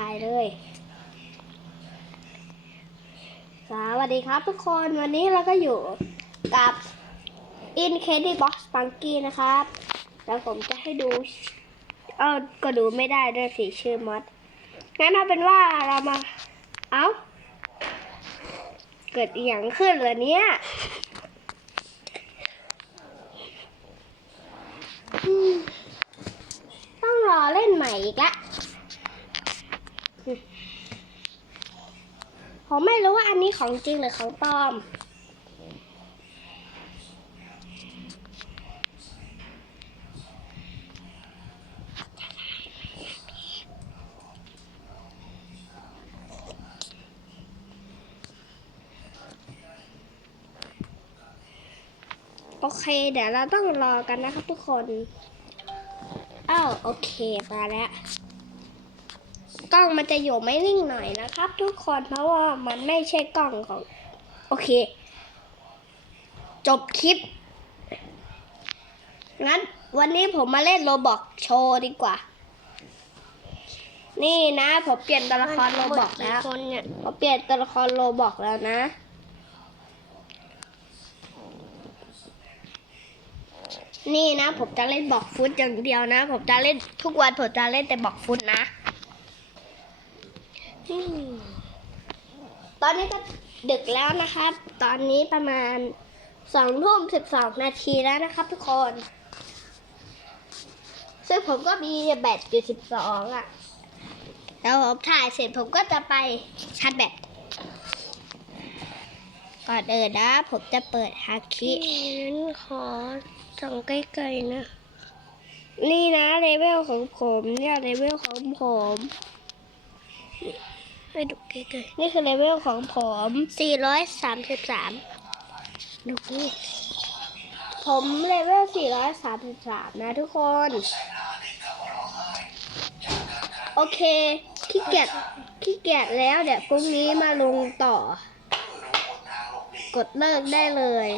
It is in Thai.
ถ่ายเลย สวัสดีครับทุกคนวันนี้เราก็อยู่กับ In Candy Box Spunky นะครับ แล้วผมจะให้ดู เออก็ดูไม่ได้ด้วยสีชื่อมอดงั้นเอาเป็นว่าเรามา เอ้า เกิดอย่างขึ้นเหรอเนี่ยต้องรอเล่นใหม่อีกละอืม ผมไม่รู้ว่าอันนี้ของจริงหรือของปลอม โอเค เดี๋ยวเราต้องรอกันนะครับทุกคน อ้าว โอเค มาแล้ว กล้องมันจะอยู่ไม่นิ่งหน่อยนะครับ ทุกคนเพราะว่ามันไม่ใช่กล้องของ โอเค จบคลิป งั้นวันนี้ผมมาเล่นโรบอกโชว์ดีกว่า นี่นะ ผมเปลี่ยนตัวละครโรบอกแล้วคนเนี่ยผมเปลี่ยนตัวละครโรบอกแล้วนะนี่นะ ผมจะเล่นบอกฟุตอย่างเดียวนะ ผมจะเล่นทุกวันผมจะเล่นแต่บอกฟุตนะ ตอนนี้ก็ดึกแล้วนะครับ ตอนนี้ประมาณสองทุ่มสิบสองนาทีแล้วนะครับ ทุกคน ซึ่งผมก็มีแบตอยู่สิบสองอะ แล้วผมถ่ายเสร็จผมก็จะไปชาร์จแบต ก่อนเดินนะ ผมจะเปิดฮาคิงั้นขอส่องใกล้ๆนะ นี่นะเลเวลของผมเนี่ยเลเวลของผมให้ ดูใกล้นี่คือเลเวลของผมๆสี่ร้อยสามสิบสามดูนี่ผมเลเวล 433 นะทุกคน โอเคขี้เกียจขี้เกียจแล้วเดี๋ยวพรุ่งนี้มาลงต่อ กดเลิกได้เลย